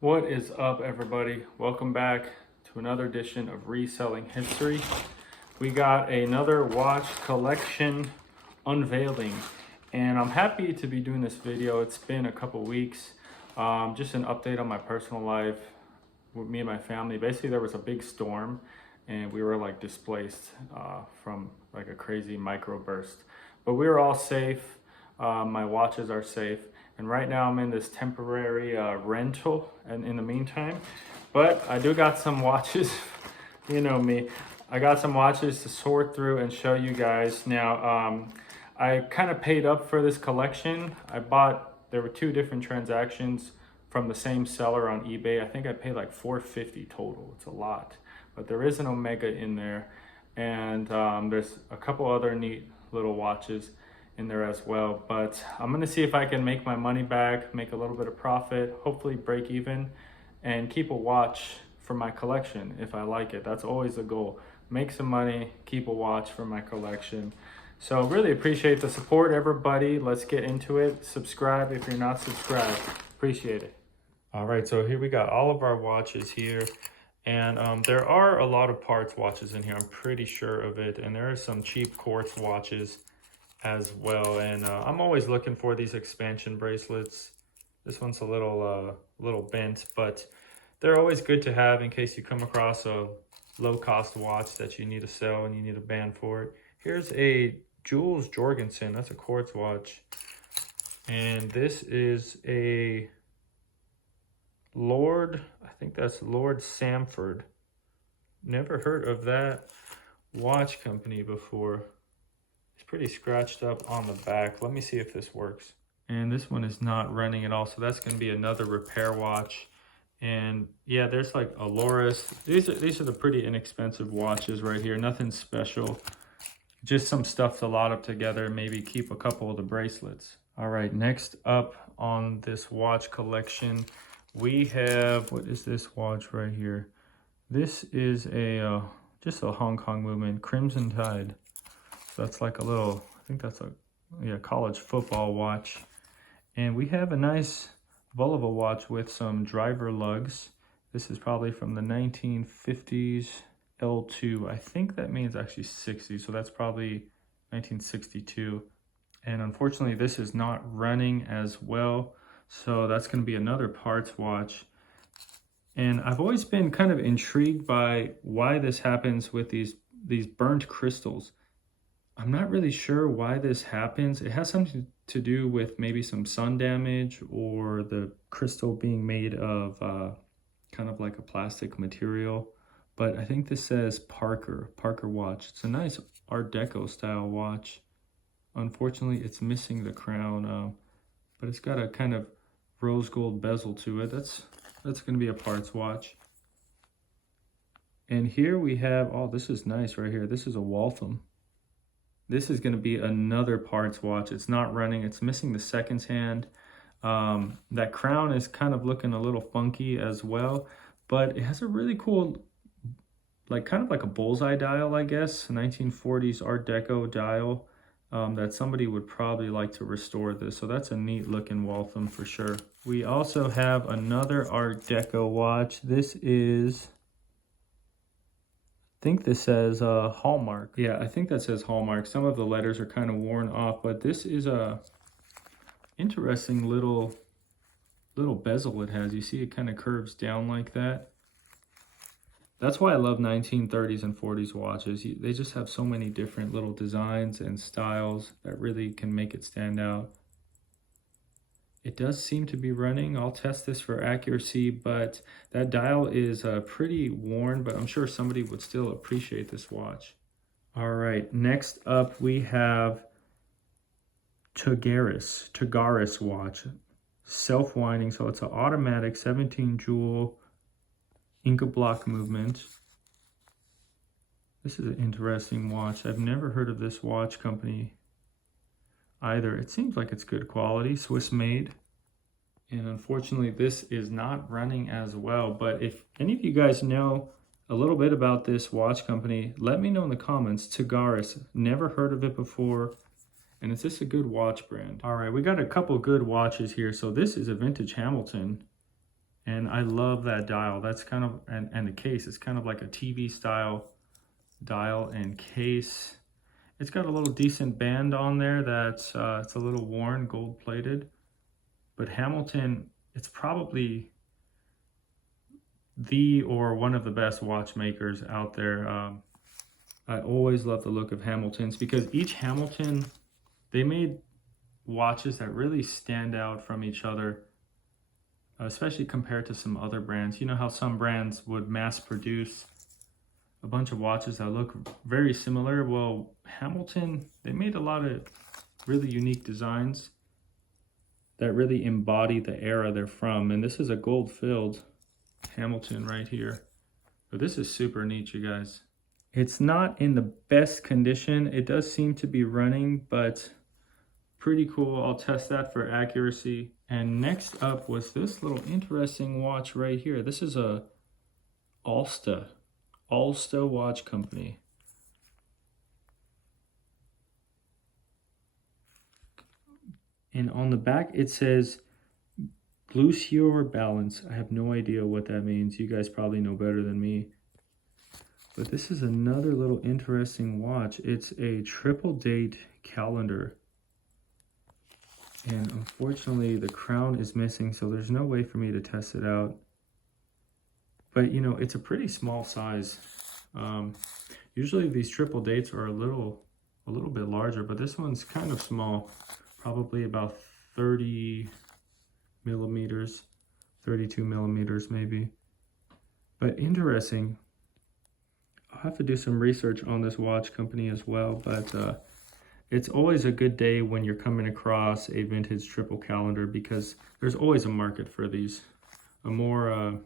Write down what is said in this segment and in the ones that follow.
What is up, everybody? Welcome back to another edition of Reselling History. We got another watch collection unveiling, and I'm happy to be doing this video. It's been a couple weeks, just an update on my personal life with me and my family. Basically, there was a big storm, and we were like displaced from like a crazy microburst, but we were all safe. My watches are safe. And right now I'm in this temporary rental and in the meantime, but I do got some watches, you know me, I got some watches to sort through and show you guys. Now, I kind of paid up for this collection. There were two different transactions from the same seller on eBay. I think I paid like $450 total. It's a lot, but there is an Omega in there, and there's a couple other neat little watches in there as well. But I'm gonna see if I can make my money back, make a little bit of profit, hopefully break even, and keep a watch for my collection if I like it. That's always the goal. Make some money, keep a watch for my collection. So really appreciate the support, everybody. Let's get into it. Subscribe if you're not subscribed. Appreciate it. All right, so here we got all of our watches here. And there are a lot of parts watches in here, I'm pretty sure of it. And there are some cheap quartz watches as well. And I'm always looking for these expansion bracelets. This one's a little bent, but they're always good to have in case you come across a low-cost watch that you need to sell and you need a band for it. Here's a Jules Jorgensen. That's a quartz watch. And this is a Lord, I think that's Lord Samford. Never heard of that watch company before. It's pretty scratched up on the back. Let me see if this works. And this one is not running at all, so that's going to be another repair watch. And yeah, there's like a Loris. These are the pretty inexpensive watches right here. Nothing special. Just some stuff to lot up together, maybe keep a couple of the bracelets. All right, next up on this watch collection, we have, what is this watch right here? This is a just a Hong Kong movement, Crimson Tide. So that's like a little, I think that's a college football watch. And we have a nice Bulova watch with some driver lugs. This is probably from the 1950s L2. I think that means actually 60, so that's probably 1962. And unfortunately, this is not running as well. So that's going to be another parts watch. And I've always been kind of intrigued by why this happens with these burnt crystals. I'm not really sure why this happens. It has something to do with maybe some sun damage or the crystal being made of kind of like a plastic material. But I think this says Parker watch. It's a nice Art Deco style watch. Unfortunately, it's missing the crown, but it's got a kind of rose gold bezel to it. That's going to be a parts watch. And here we have, oh, this is nice right here. This is a Waltham. This is going to be another parts watch. It's not running. It's missing the seconds hand. That crown is kind of looking a little funky as well, but it has a really cool, like kind of like a bullseye dial, I guess, 1940s Art Deco dial. That somebody would probably like to restore this. So that's a neat looking Waltham for sure. We also have another Art Deco watch. This is, I think this says Hallmark. Yeah, I think that says Hallmark. Some of the letters are kind of worn off, but this is a interesting little bezel it has. You see it kind of curves down like that. That's why I love 1930s and 40s watches. They just have so many different little designs and styles that really can make it stand out. It does seem to be running. I'll test this for accuracy, but that dial is pretty worn, but I'm sure somebody would still appreciate this watch. All right, next up we have Tugaris watch. Self-winding, so it's an automatic 17 jewel Inca block movement. This is an interesting watch. I've never heard of this watch company either. It seems like it's good quality, Swiss made. And unfortunately, this is not running as well. But if any of you guys know a little bit about this watch company, let me know in the comments. Tugaris, never heard of it before. And it's just a good watch brand. All right, we got a couple good watches here. So this is a vintage Hamilton. And I love that dial. That's kind of, and the case, it's kind of like a TV style dial and case. It's got a little decent band on there that's, it's a little worn, gold plated. But Hamilton, it's probably the or one of the best watchmakers out there. I always love the look of Hamiltons because each Hamilton, they made watches that really stand out from each other, especially compared to some other brands. You know how some brands would mass produce a bunch of watches that look very similar? Well, Hamilton, they made a lot of really unique designs that really embody the era they're from. And this is a gold filled Hamilton right here. But this is super neat, you guys. It's not in the best condition. It does seem to be running, but pretty cool. I'll test that for accuracy. And next up was this little interesting watch right here. This is a Alsta watch company. And on the back it says Blusior Balance. I have no idea what that means. You guys probably know better than me. But this is another little interesting watch. It's a triple date calendar. And unfortunately the crown is missing, so there's no way for me to test it out. But you know, it's a pretty small size. Usually these triple dates are a little bit larger, but this one's kind of small, probably about 30 millimeters, 32 millimeters maybe. But interesting. I'll have to do some research on this watch company as well, but it's always a good day when you're coming across a vintage triple calendar because there's always a market for these. A more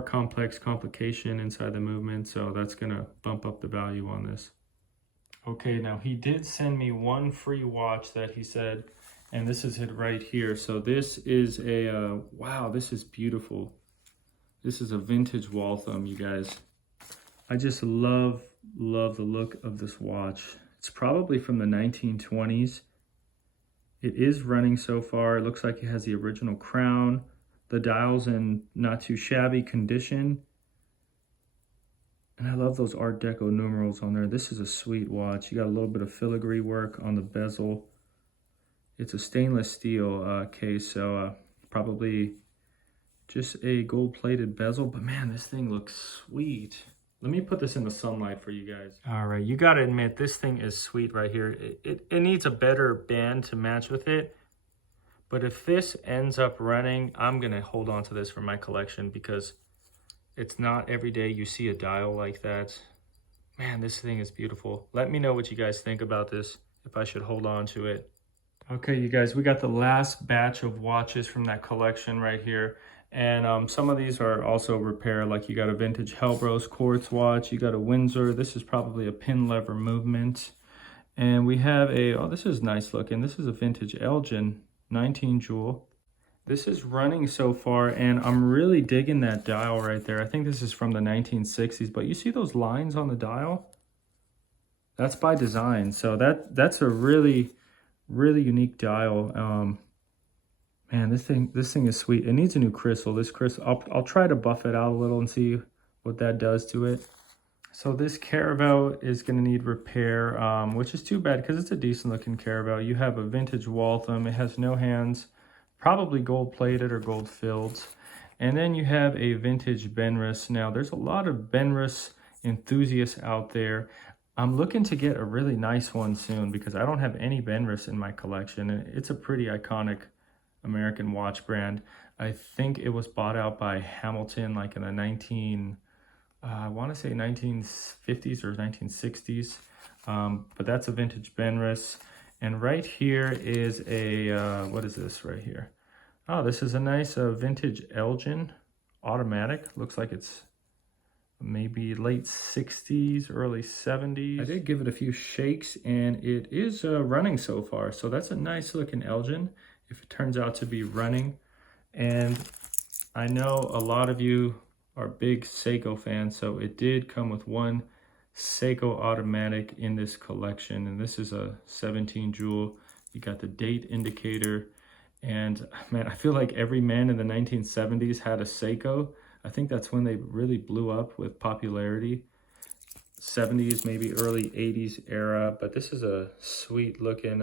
complex complication inside the movement, so that's gonna bump up the value on this. Okay, now he did send me one free watch that he said, and this is it right here. So this is a, wow, this is beautiful. This is a vintage Waltham, you guys. I just love the look of this watch. It's probably from the 1920s. It is running so far. It looks like it has the original crown. The dial's in not too shabby condition. And I love those Art Deco numerals on there. This is a sweet watch. You got a little bit of filigree work on the bezel. It's a stainless steel case, so probably just a gold-plated bezel. But man, this thing looks sweet. Let me put this in the sunlight for you guys. All right, you gotta admit, this thing is sweet right here. It needs a better band to match with it. But if this ends up running, I'm gonna hold on to this for my collection because it's not every day you see a dial like that. Man, this thing is beautiful. Let me know what you guys think about this, if I should hold on to it. Okay, you guys, we got the last batch of watches from that collection right here. And some of these are also repair, like you got a vintage Helbrose quartz watch, you got a Windsor. This is probably a pin lever movement. And we have a, oh, this is nice looking. This is a vintage Elgin 19 jewel. This is running so far, and I'm really digging that dial right there. I think this is from the 1960s, but you see those lines on the dial? That's by design. So that's a really unique dial. Man, this thing is sweet. It needs a new crystal. This crystal, I'll try to buff it out a little and see what that does to it. So this caravel is going to need repair, which is too bad because it's a decent looking caravel. You have a vintage Waltham. It has no hands, probably gold plated or gold filled. And then you have a vintage Benris. Now there's a lot of Benris enthusiasts out there. I'm looking to get a really nice one soon because I don't have any Benris in my collection. It's a pretty iconic American watch brand. I think it was bought out by Hamilton like in the I want to say 1950s or 1960s. But that's a vintage Benris. And right here is a, what is this right here? Oh, this is a nice vintage Elgin automatic. Looks like it's maybe late 60s, early 70s. I did give it a few shakes and it is running so far. So that's a nice looking Elgin if it turns out to be running. And I know a lot of you are big Seiko fans, so it did come with one Seiko automatic in this collection, and this is a 17 jewel. You got the date indicator, And man, I feel like every man in the 1970s had a Seiko. I think that's when they really blew up with popularity. 70s, maybe early 80s era. But this is a sweet looking,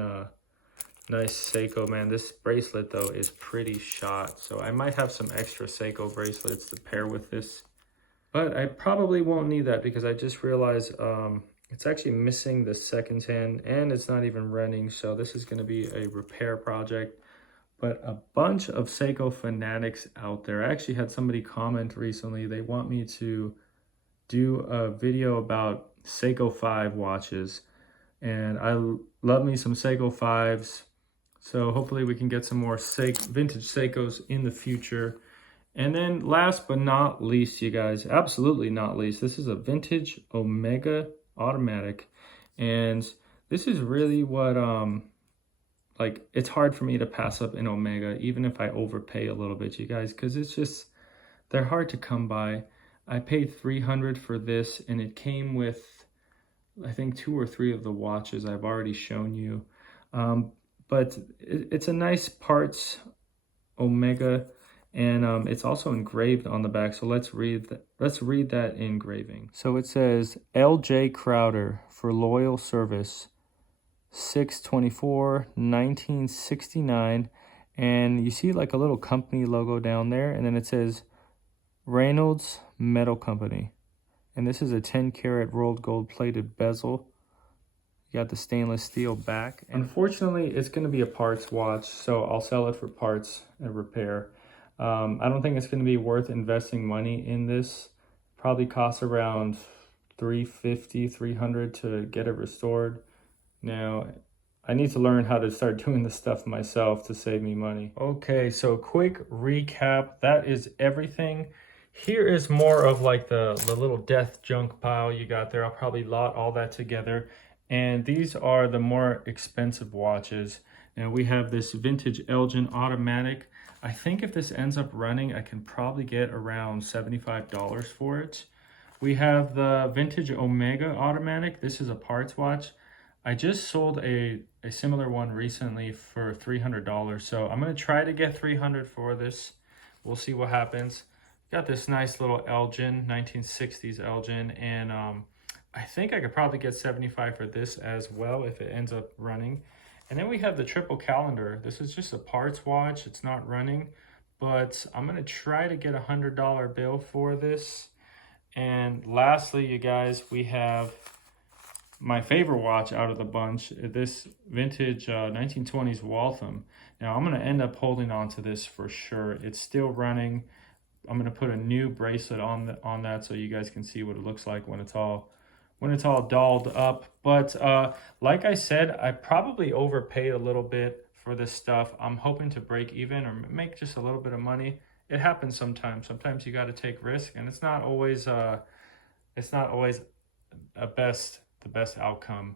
nice Seiko, man. This bracelet though is pretty shot. So I might have some extra Seiko bracelets to pair with this. But I probably won't need that because I just realized it's actually missing the second hand and it's not even running. So this is going to be a repair project. But a bunch of Seiko fanatics out there. I actually had somebody comment recently. They want me to do a video about Seiko 5 watches. And I love me some Seiko 5s. So hopefully we can get some more vintage Seikos in the future. And then last but not least, you guys, absolutely not least, this is a vintage Omega automatic. And this is really what, like, it's hard for me to pass up an Omega, even if I overpay a little bit, you guys, because it's just, they're hard to come by. I paid $300 for this, and it came with, I think, 2 or 3 of the watches I've already shown you. But it's a nice parts Omega, and it's also engraved on the back. So let's read that engraving. So it says, L.J. Crowder for loyal service, 6/24/1969, and you see like a little company logo down there, and then it says Reynolds Metal Company, and this is a 10-karat rolled gold plated bezel. You got the stainless steel back. Unfortunately, it's going to be a parts watch, so I'll sell it for parts and repair. I don't think it's going to be worth investing money in this. Probably costs around $350, $300 to get it restored. Now, I need to learn how to start doing this stuff myself to save me money. Okay, so quick recap. That is everything. Here is more of like the little death junk pile you got there. I'll probably lot all that together. And these are the more expensive watches. Now we have this vintage Elgin automatic. I think if this ends up running, I can probably get around $75 for it. We have the vintage Omega automatic. This is a parts watch. I just sold a similar one recently for $300. So I'm going to try to get $300 for this. We'll see what happens. Got this nice little Elgin, 1960s Elgin. And I think I could probably get $75 for this as well if it ends up running. And then we have the triple calendar. This is just a parts watch. It's not running. But I'm going to try to get a $100 bill for this. And lastly, you guys, we have my favorite watch out of the bunch, this vintage 1920s Waltham. Now I'm going to end up holding on to this for sure. It's still running. I'm going to put a new bracelet on that so you guys can see what it looks like when it's all dolled up. But like I said, I probably overpaid a little bit for this stuff. I'm hoping to break even or make just a little bit of money. It happens sometimes. Sometimes you got to take risk, and it's not always the best outcome.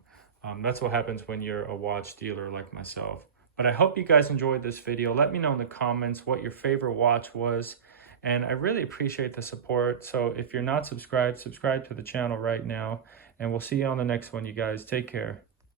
That's what happens when you're a watch dealer like myself. But I hope you guys enjoyed this video. Let me know in the comments what your favorite watch was. And I really appreciate the support. So if you're not subscribed, subscribe to the channel right now. And we'll see you on the next one, you guys. Take care.